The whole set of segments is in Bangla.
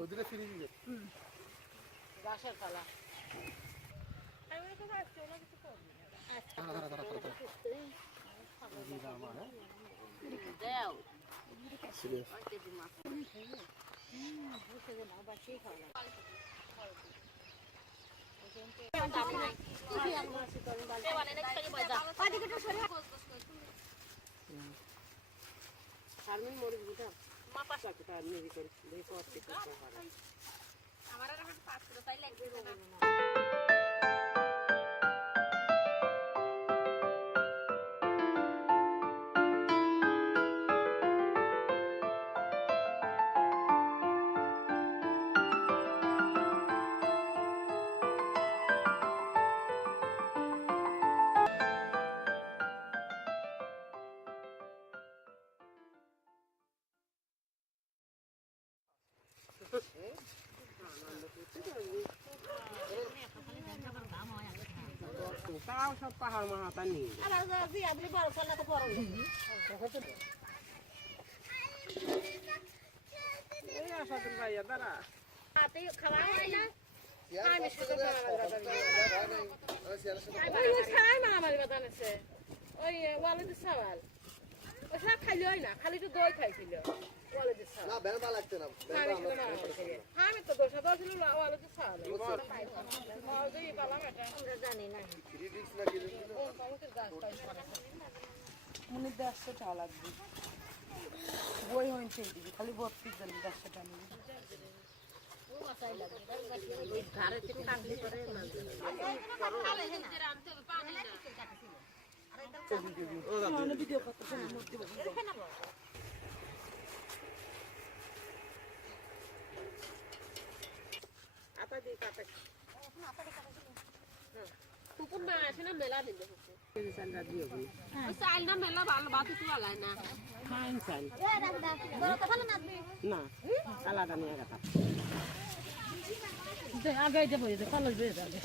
ওদিকে ফিরে দিয়ে গাছের পালা আমার আর 5 কিলো তাই লাগবে না তাও সব পাহাড় মাহাতা নেই এই আসাদুল ভাইয়া দাঁড়া খাওয়া হয় না আমার বাদান আছে ওই ওয়ালেদ সাওয়াল ওই সব খাইলে হয় না খালি তো দই খাইছিল ওয়ালেদ সাওয়াল না বেরবা লাগতে না আমি তো দোষা দছিল ওয়ালেদ সাওয়াল ওই বালাম এটা আমরা জানি না রিডিক্স না কি মনে 150 টাকা লাগবে বই হইছে দিদি খালি 32 জন 150 টাকা নিয়ে ও মাছাই লাগে ওই ধারে থেকে কাটলি করে না খালে হে না আনতে হবে পানি না ও ভিডিও করতে শুনে মুখ দিব আটা দিয়ে কাটে কুকুর না আসে না মেলা দিলে হচ্ছে চালটা দিও ওই চাল না মেলা ভালো বাতি তো আলাই না ফাইন চাল বড় তো ভালো না না আলাদা নিয়ে গেছে আগে যাবো যে কালো হয়ে যাবে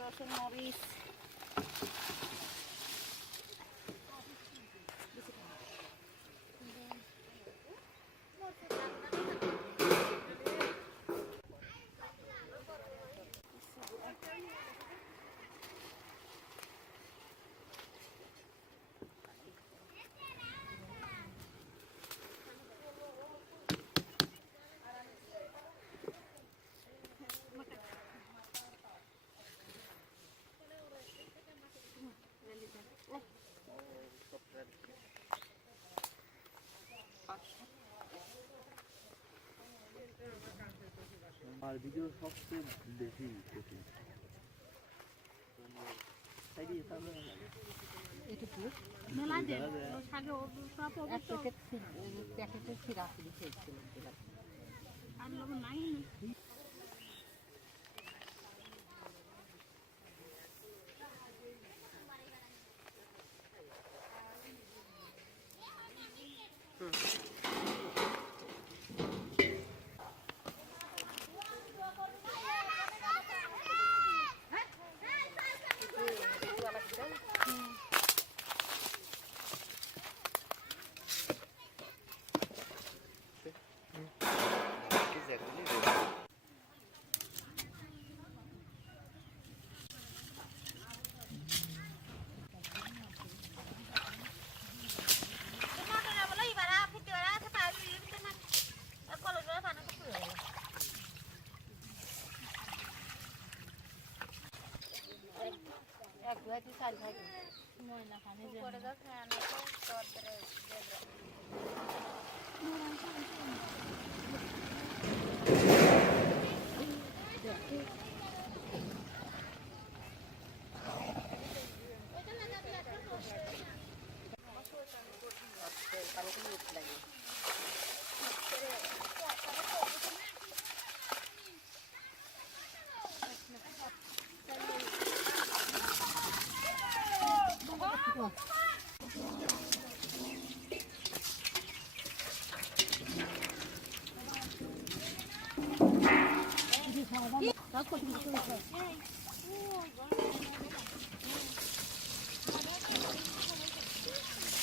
রসুন মরিচ আর ভিডিও সবচেয়ে বেশি কঠিন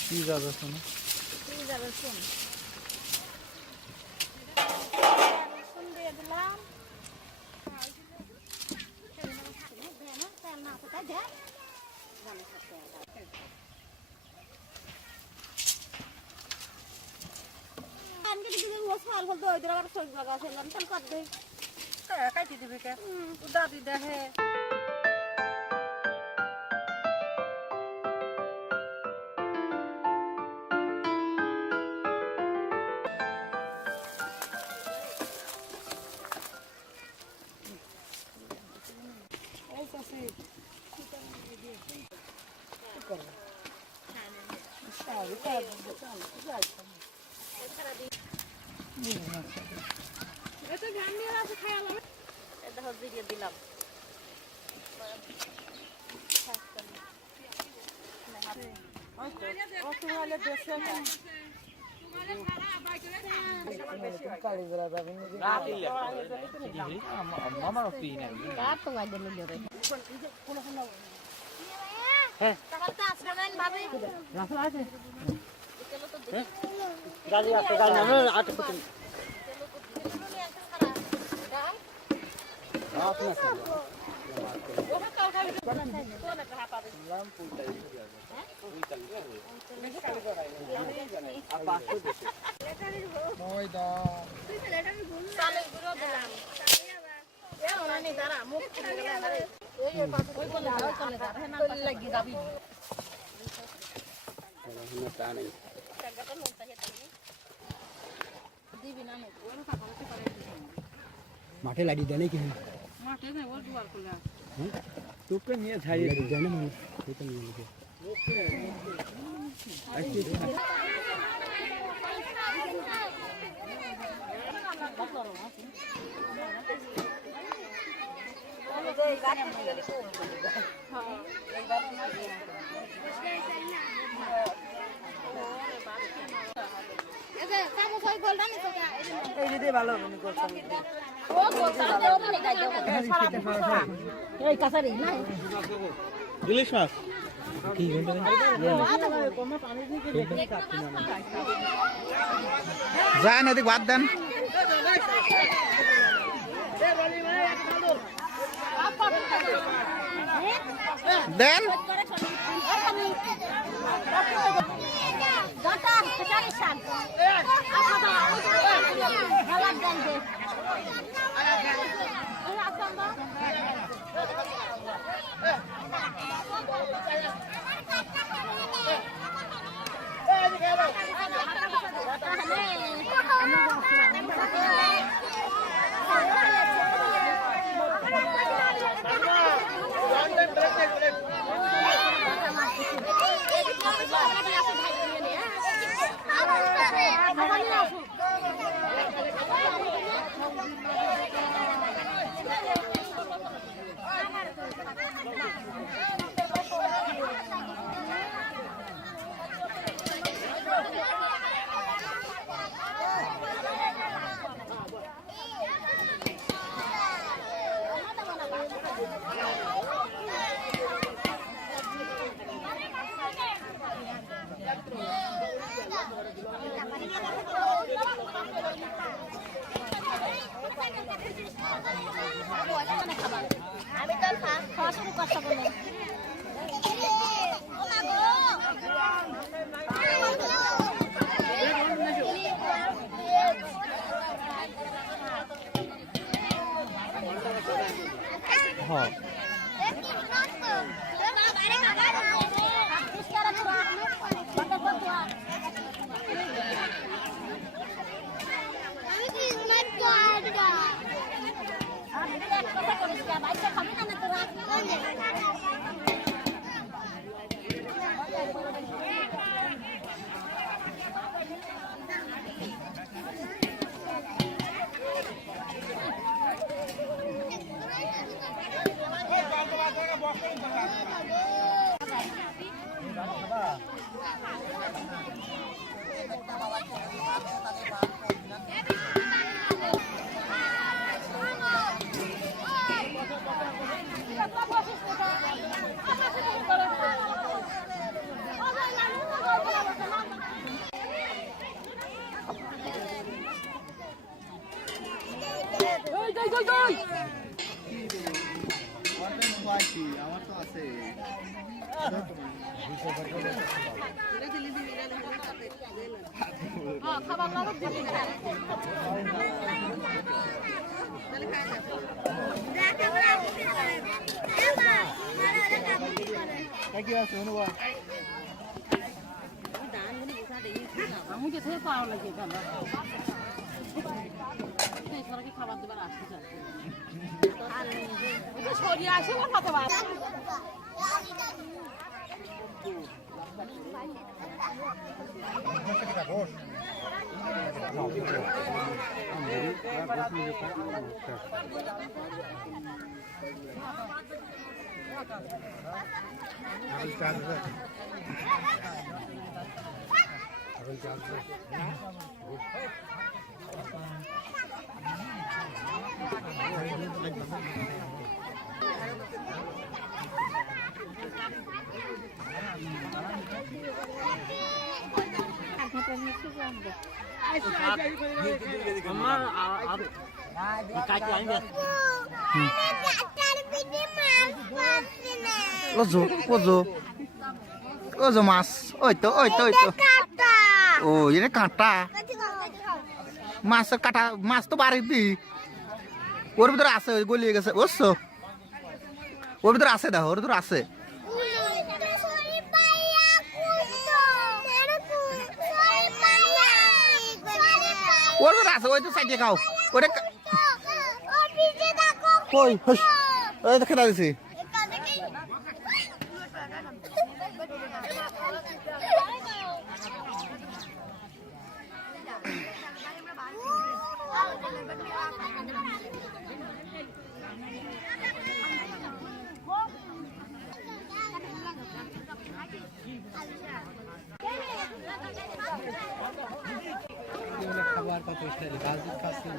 কি যাবে শোনো কাটি দিবি কে দাদি দেখে দিলাম দিবি না নে ওর কথা বলতে পারে মাঠে লাড়ি দেয় নাকি মাঠে না ওর দুয়ার খুলে তোকে নিয়ে ছাড়িয়ে যায় না মানে সেটা নিয়ে নিতে এই যদি ভালো হবে না করতে ইলিশ মাছ কি ঘন্টা যায় না বাদ দেন দেন আমি তো খাওয়া শুরু করতে বলে হ্যাঁ আমার তো আছে খাবার লাগবে দিবি কি আছে অনুভব আমি তো থেকে পাওয়া লাগে বাবা এই সরকি খাবার দেবার আসতে চাচ্ছি এটা সরিয়ে আসে না কতবার ওজো ওজো ওজো মাছ ওই তো ওই তো ওই তো ও এটা কাঁটা মাছের কাঁটা মাছ তো বাড়ি দি ওর ভিতরে আছে গলিয়ে গেছে বুঝছো ওর ভিতরে আছে দেখো ওর ভিতরে আছে ওর ভিতরে আছে ওই তো সাইডে খাও ওটা ও পিছে দেখো কই হুস ওই দেখে দাঁড়িয়েছে এখানে কি খাবার কত স্টাইলে গাছ খাচ্ছে